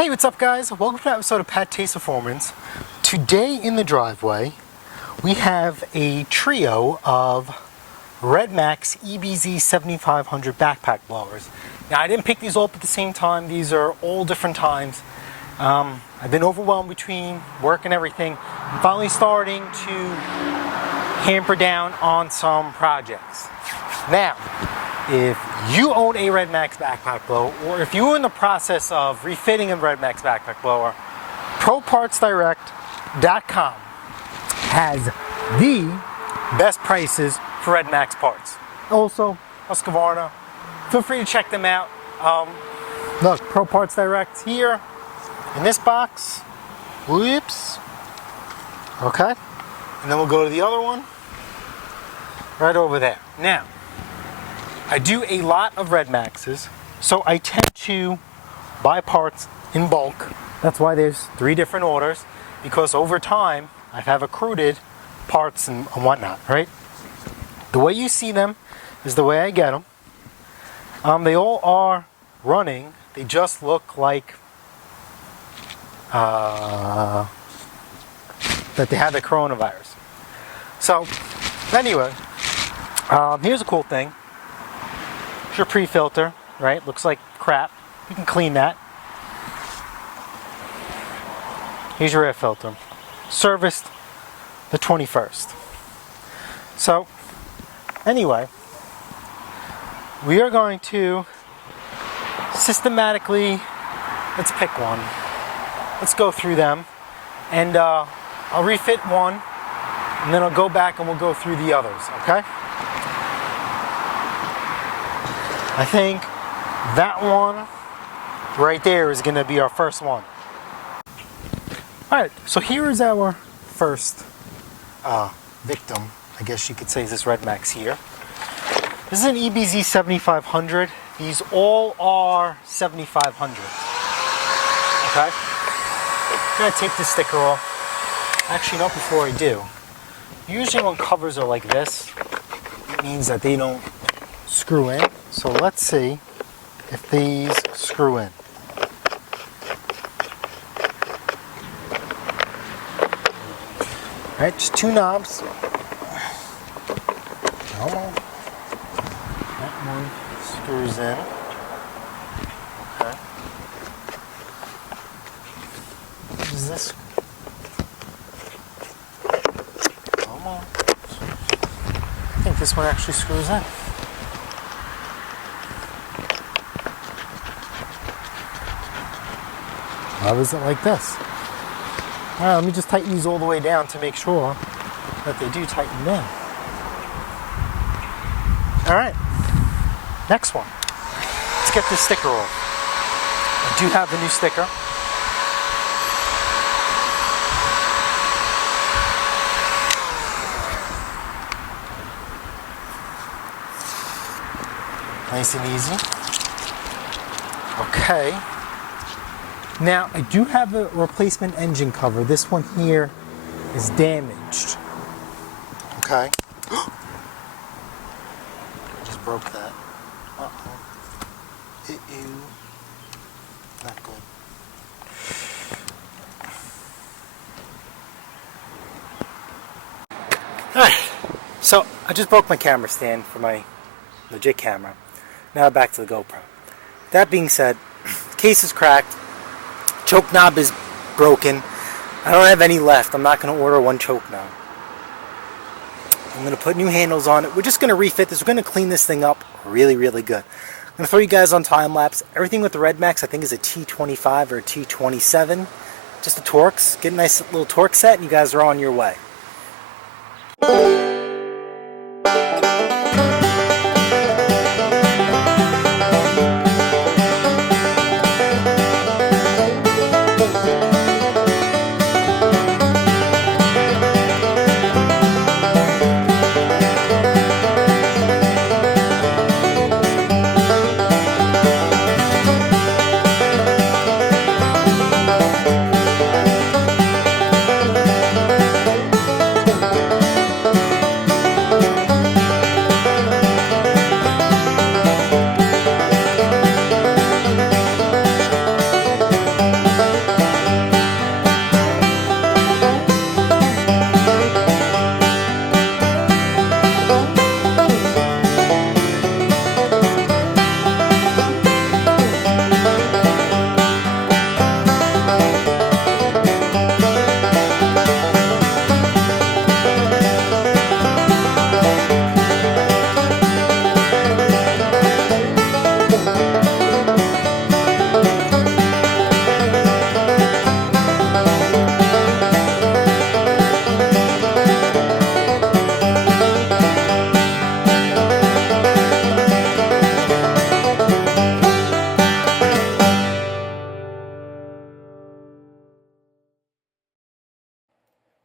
Hey, what's up guys? Welcome to an episode of PATTAY'S Performance. Today in the driveway, we have a trio of Redmax Ebz7500 backpack blowers. Now I didn't pick these all up at the same time. These are all different times. I've been overwhelmed between work and everything. I'm finally starting to hamper down on some projects. Now, if you own a Redmax backpack blower, or if you're in the process of refitting a Redmax backpack blower, Propartsdirect.com has the best prices for Redmax parts. Also, Husqvarna, feel free to check them out. Look, Propartsdirect here in this box. Whoops. Okay. And then we'll go to the other one right over there. Now, I do a lot of Redmaxes, so I tend to buy parts in bulk. That's why there's 3 different orders, because over time I have accrued parts and whatnot, right? The way you see them is the way I get them. They all are running. They just look like that they have the coronavirus. So anyway, here's a cool thing. Here's your pre-filter, right? Looks like crap. You can clean that. Here's your air filter. Serviced the 21st. So, anyway, we are going to systematically, let's pick one. Let's go through them. And I'll refit one, and then I'll go back and we'll go through the others, okay? I think that one right there is going to be our first one. Alright, so here is our first victim, I guess you could say, is this Redmax here. This is an Ebz7500. These all are 7500. Okay? I'm going to take this sticker off. Actually, not before I do. Usually when covers are like this, it means that they don't screw in. So let's see if these screw in. Alright, just 2 knobs. Come on. That one screws in. Okay. What is this? Come on. I think this one actually screws in. Why was it like this? Alright, let me just tighten these all the way down to make sure that they do tighten in. Alright, next one. Let's get this sticker off. I do have the new sticker. Nice and easy. Okay. Now, I do have a replacement engine cover. This one here is damaged. Okay. I just broke that. Uh-oh. Ew. Not good. Alright. So, I just broke my camera stand for my legit camera. Now back to the GoPro. That being said, the case is cracked. Choke knob is broken. I don't have any left. I'm not going to order one choke knob. I'm going to put new handles on it. We're just going to refit this. We're going to clean this thing up really, really good. I'm going to throw you guys on time lapse. Everything with the Redmax, I think, is a T25 or a T27. Just the Torx. Get a nice little torque set, and you guys are on your way.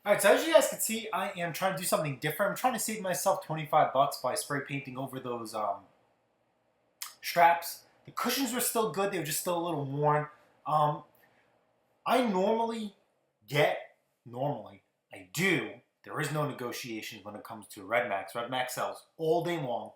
Alright, so as you guys can see, I am trying to do something different. I'm trying to save myself 25 bucks by spray painting over those straps. The cushions were still good, they were just still a little worn. I do, there is no negotiations when it comes to Redmax. Redmax sells all day long.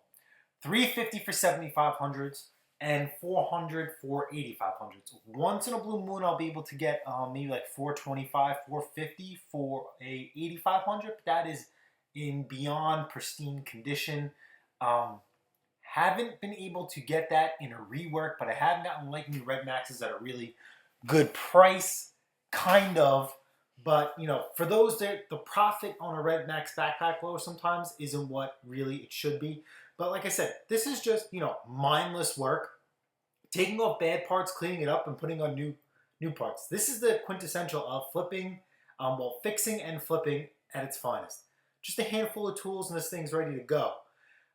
$350 for 7500s and $400 for 8500s. Once in a blue moon, I'll be able to get maybe like $425, $450 for a 8500, but that is in beyond pristine condition. Haven't been able to get that in a rework, but I have gotten like new Redmaxes at a really good price, kind of. But, you know, for those that the profit on a Redmax backpack blower sometimes isn't what really it should be. But like I said, this is just, you know, mindless work. Taking off bad parts, cleaning it up, and putting on new parts. This is the quintessential of flipping, well, fixing and flipping at its finest. Just a handful of tools and this thing's ready to go.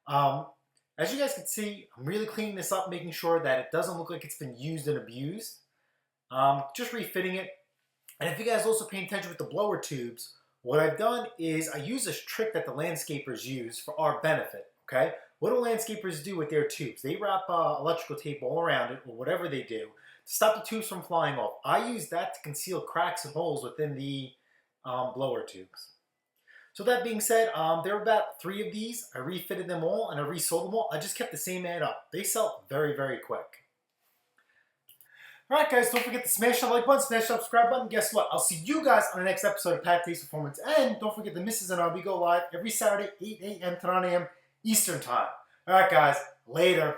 As you guys can see, I'm really cleaning this up, making sure that it doesn't look like it's been used and abused. Just refitting it. And if you guys also pay attention with the blower tubes, what I've done is I use this trick that the landscapers use for our benefit, okay? What do landscapers do with their tubes? They wrap electrical tape all around it, or whatever they do, to stop the tubes from flying off. I use that to conceal cracks and holes within the blower tubes. So that being said, there were about 3 of these. I refitted them all and I resold them all. I just kept the same ad up. They sell very, very quick. Alright guys, don't forget to smash that like button, smash that subscribe button. Guess what? I'll see you guys on the next episode of PATTAY'S Performance. And don't forget the Mrs. and I, we go live every Saturday, 8 a.m. to 9 a.m. Eastern Time. Alright guys, later.